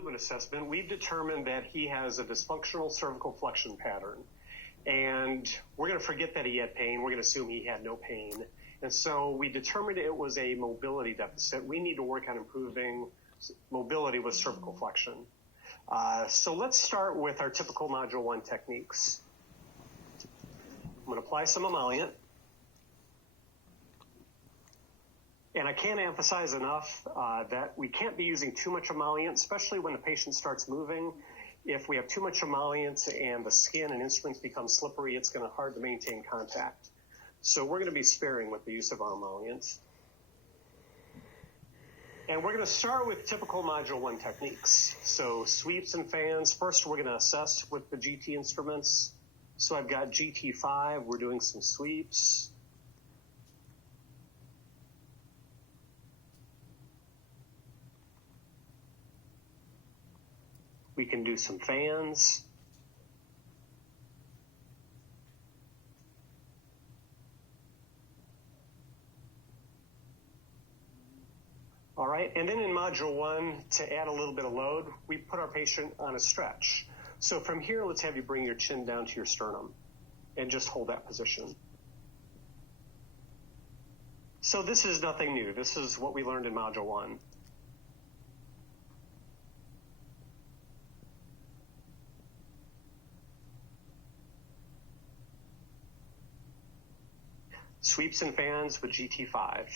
movement assessment, we've determined that he has a dysfunctional cervical flexion pattern. And we're going to forget that he had pain. We're going to assume he had no pain. And so we determined it was a mobility deficit. We need to work on improving mobility with cervical flexion. So let's start with our typical Module 1 techniques. I'm going to apply some emollient. And I can't emphasize enough that we can't be using too much emollient, especially when the patient starts moving. If we have too much emollient and the skin and instruments become slippery, it's going to be hard to maintain contact. So we're going to be sparing with the use of our emollient. And we're going to start with typical Module 1 techniques. So sweeps and fans. First, we're going to assess with the GT instruments. So I've got GT5. We're doing some sweeps. We can do some fans. All right, and then in Module 1, to add a little bit of load, we put our patient on a stretch. So from here, let's have you bring your chin down to your sternum and just hold that position. So this is nothing new. This is what we learned in Module 1. Sweeps and fans with GT5.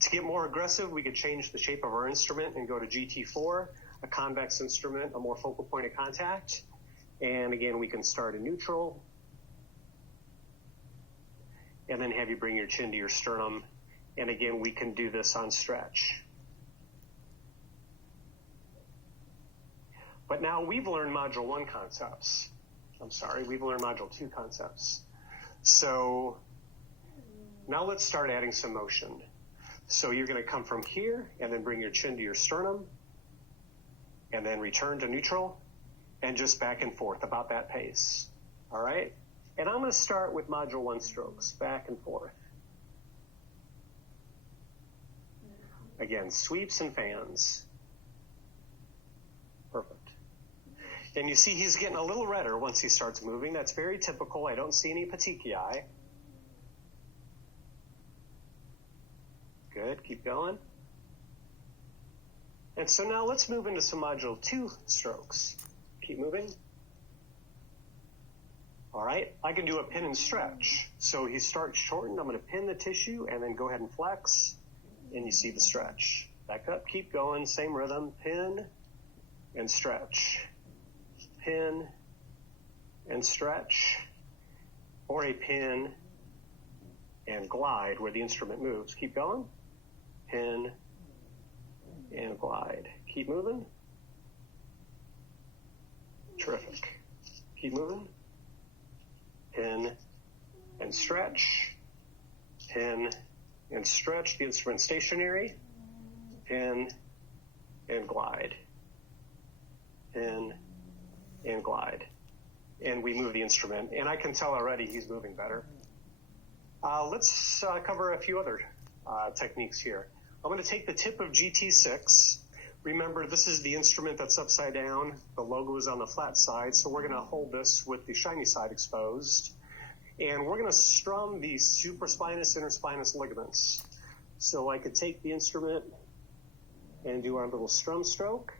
To get more aggressive, we could change the shape of our instrument and go to GT4, a convex instrument, a more focal point of contact. And again, we can start in neutral. And then have you bring your chin to your sternum. And again, we can do this on stretch. But now we've learned Module 1 concepts. We've learned Module 2 concepts. So now let's start adding some motion. So you're going to come from here and then bring your chin to your sternum and then return to neutral and just back and forth about that pace. All right? And I'm going to start with Module 1 strokes, back and forth. Again, sweeps and fans. Perfect. And you see he's getting a little redder once he starts moving. That's very typical. I don't see any petechiae. Good, keep going. And so now let's move into some Module 2 strokes. Keep moving. All right, I can do a pin and stretch. So he starts shortened, I'm going to pin the tissue and then go ahead and flex, and you see the stretch. Back up, keep going, same rhythm, pin and stretch. Pin and stretch, or a pin and glide where the instrument moves. Keep going. Pin and glide. Keep moving. Terrific. Keep moving. Pin and stretch. Pin and stretch. The instrument stationary. Pin and glide. Pin and glide. And we move the instrument. And I can tell already he's moving better. Let's cover a few other techniques here. I'm going to take the tip of GT6. Remember, this is the instrument that's upside down. The logo is on the flat side, so we're going to hold this with the shiny side exposed. And we're going to strum the supraspinous, interspinous ligaments. So I could take the instrument and do our little strum stroke.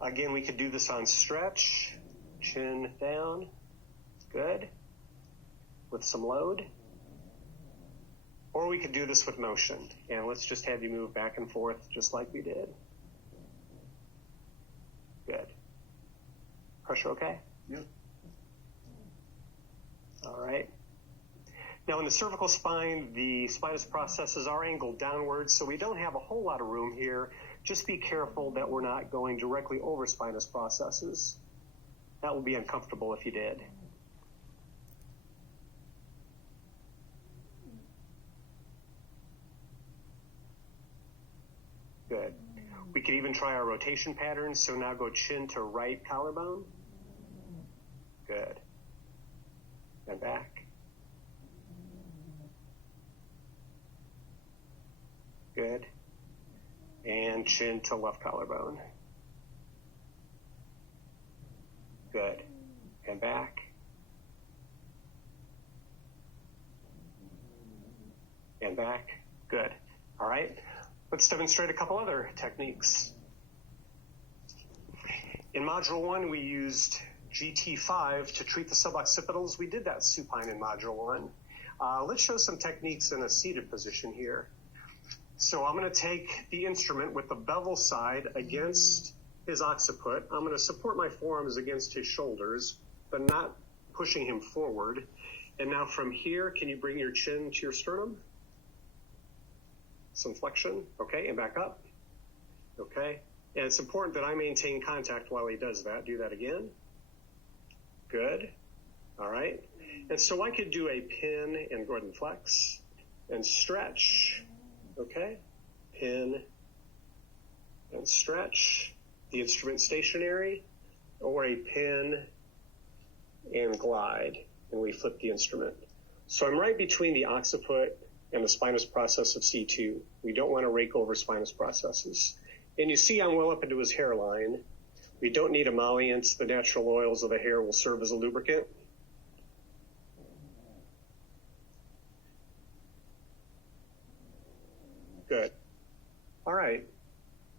Again, we could do this on stretch, chin down. Good. With some load. Or we could do this with motion. And let's just have you move back and forth just like we did. Good. Pressure okay? Yep. All right. Now in the cervical spine, the spinous processes are angled downwards, so we don't have a whole lot of room here. Just be careful that we're not going directly over spinous processes. That would be uncomfortable if you did. Good. We could even try our rotation pattern. So now go chin to right collarbone. Good. And back. Good. and chin to left collarbone. Good. And back. And back. Good. All right. Let's demonstrate a couple other techniques. In Module 1, we used GT5 to treat the suboccipitals. We did that supine in Module 1. Let's show some techniques in a seated position here. So I'm going to take the instrument with the bevel side against his occiput. I'm going to support my forearms against his shoulders, but not pushing him forward. And now from here, can you bring your chin to your sternum? Some flexion, okay, and back up, okay. And it's important that I maintain contact while he does that. Do that again. Good, all right. And so I could do a pin and go ahead and flex and stretch, okay. Pin and stretch, the instrument stationary, or a pin and glide, and we flip the instrument. So I'm right between the occiput and the spinous process of C2. We don't want to rake over spinous processes. And you see I'm well up into his hairline. We don't need emollients. The natural oils of the hair will serve as a lubricant. Good. All right.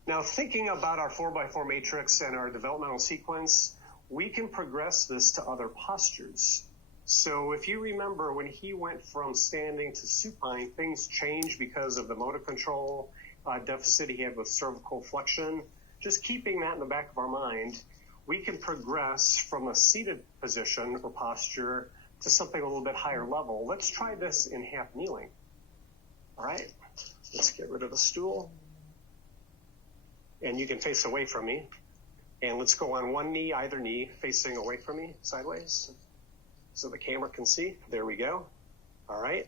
Now thinking about our 4x4 matrix and our developmental sequence, we can progress this to other postures. So if you remember when he went from standing to supine, things changed because of the motor control deficit he had with cervical flexion. Just keeping that in the back of our mind, we can progress from a seated position or posture to something a little bit higher level. Let's try this in half kneeling. All right, let's get rid of the stool. And you can face away from me. And let's go on one knee, either knee, facing away from me, sideways. So the camera can see. There we go. All right.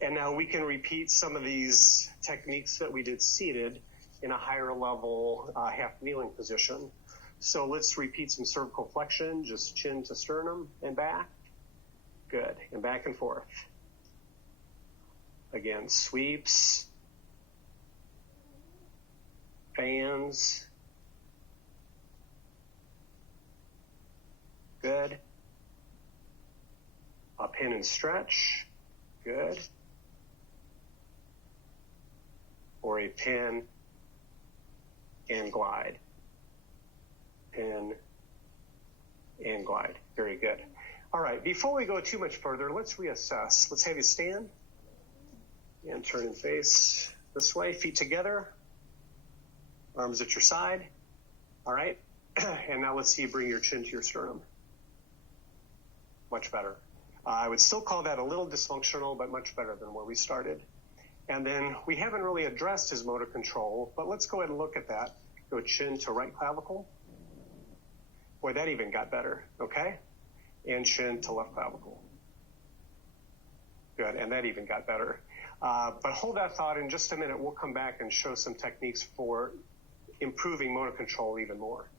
And now we can repeat some of these techniques that we did seated in a higher level half kneeling position. So let's repeat some cervical flexion, just chin to sternum and back. Good. And back and forth. Again, sweeps, fans. Good. A pin and stretch, good. Or a pin and glide. Pin and glide, very good. All right, before we go too much further, let's reassess. Let's have you stand and turn and face this way, feet together, arms at your side. All right, and now let's see you bring your chin to your sternum. Much better. I would still call that a little dysfunctional, but much better than where we started. And then we haven't really addressed his motor control, but let's go ahead and look at that. Go chin to right clavicle. Boy, that even got better, okay? And chin to left clavicle. Good, and that even got better. But hold that thought. In just a minute, we'll come back and show some techniques for improving motor control even more.